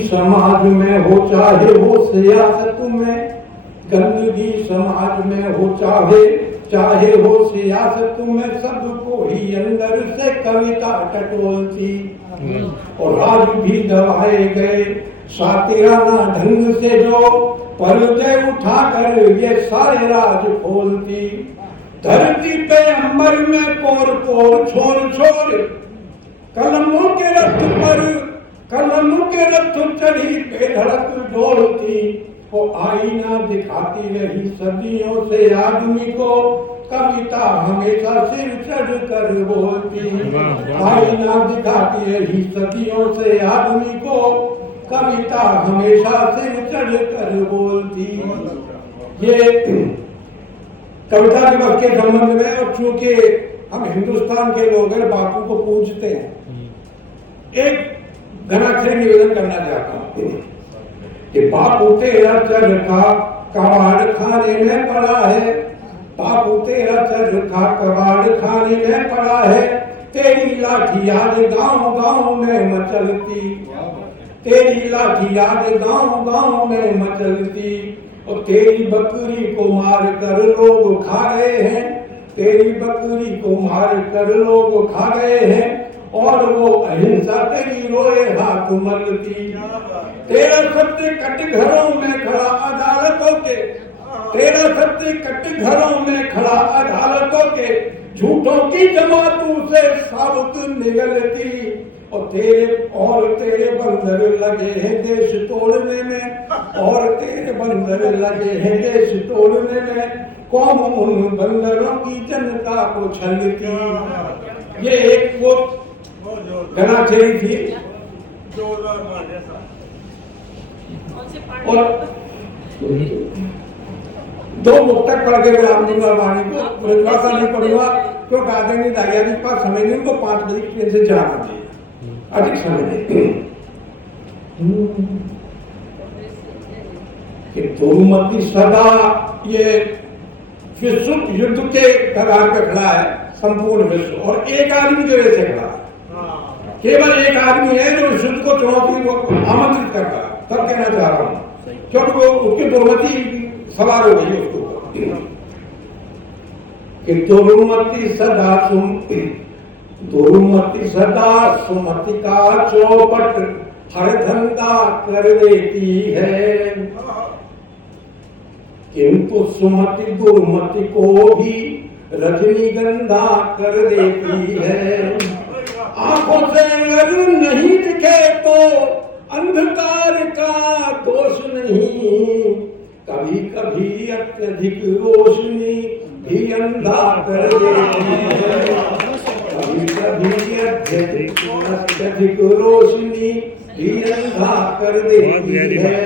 समाज में हो चाहे वो सियासत में, गंदगी समाज में हो चाहे हो सियासत में, सबको ही अंदर से कविता टटोलती। और आज भी दबाए गए सातिराना ढंग से जो पर्दे उठाकर ये सारे राज खोलती। धरती पे अंबर में पोर पोर छोर छोर, कलमों के रथ चढ़ी बेधड़क डोलती। वो आईना दिखाती रही सदियों से आदमी को, कविता हमेशा सिर चढ़ कर बोलती। आईना दिखाती रही सदियों से आदमी को, कविता हमेशा सिर चढ़ कर बोलती। ये कविता दिवस के संबंध में, और चूंकि हम हिंदुस्तान के लोग हैं, बापू को पूजते हैं, एक घनाक्षरी निवेदन करना चाहता हूँ कि बापू तेरा चरखा कबाड़ खाने में पड़ा है, बापू तेरा चरखा कबाड़ खाने में पड़ा है। तेरी लाठी आज गांव गांव में मचलती, तेरी लाठी आज गांव गांव में मचलती। और तेरी बकरी को मार कर लोग खा गए हैं, तेरी बकरी को मार कर लोग खा गए हैं। और वो अहिंसा तेरी रोए हाथ मलती। तेरा सत्य कट घरों में खड़ा अदालतों के, तेरा सत्य कट घरों में खड़ा अदालतों के, झूठों की जमातों से साबुत निगलती। और तेरे बंदर लगे हैं देश तोड़ने में, और तेरे बंदर लगे हैं देश तोड़ने में। कौन उन बंदरों की जनता को छलती। ये एक वो घनाक्षरी थी। और दो मुक्तक पढ़ के विराम दूंगा वाणी को, थोड़ा नहीं पढ़ूंगा क्योंकि आदरणीय दागिया जी पास समय नहीं, उनको 5 बजे ट्रेन से जाना चाहिए, अधिक समय नहीं। कि बहुमती सदा ये विश्व युद्ध के कगार पर खड़ा है, संपूर्ण विश्व, और एक आदमी जो ऐसे खड़ा है, केवल एक आदमी है जो युद्ध को चुनौती को आमंत्रित कर रहा है। तब कहना चाह रहा हूं क्योंकि वो उसकी दुर्मति सवार हो गई उसको कि दुर्मति सदा सुमति का चौपट हर धंधा कर देती है, किंतु सुमति दुर्मति को भी रजनीगंधा कर देती है। आंखों से अगर नहीं दिखे तो अंधकार का दोष नहीं, कभी कभी अत्यधिक रोशनी भी अंधा कर देती है, कभी कभी अत्यधिक रोशनी भी अंधा कर देती है।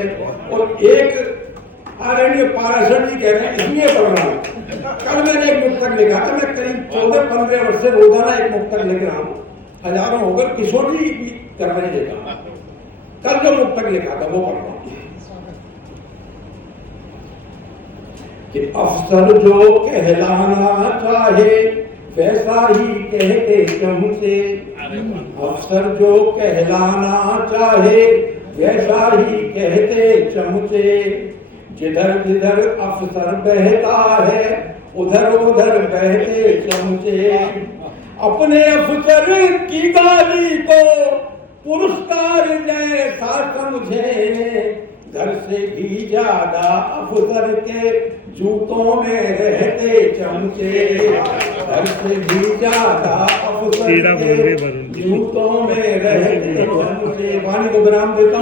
और एक आदरणीय पाराशर जी कह रहे हैं, इसलिए पढ़ रहा हूँ, कल मैंने एक मुक्तक लिखा था, मैं करीब 14-15 वर्ष से रोजाना एक मुक्तक लिख रहा हूँ, हजारों होकर किशोर जी भी कर रहे देगा। कल जो मुक्तक लिखा था वो पढ़ रहा हूँ कि अफसर जो कहलाना चाहे वैसा ही कहते चमचे, अफसर जो कहलाना चाहे वैसा ही कहते चमचे। जिधर जिधर अफसर बहता है उधर उधर बहते चमचे। अपने अफसर की गाली को पुरस्कार जैसा समझे, घर से भी ज्यादा अफसर के जूतों में रहते चमचे, घर से भी ज्यादा अफसर के जूतों में रहते चमचे। वाणी को विराम देता हूँ।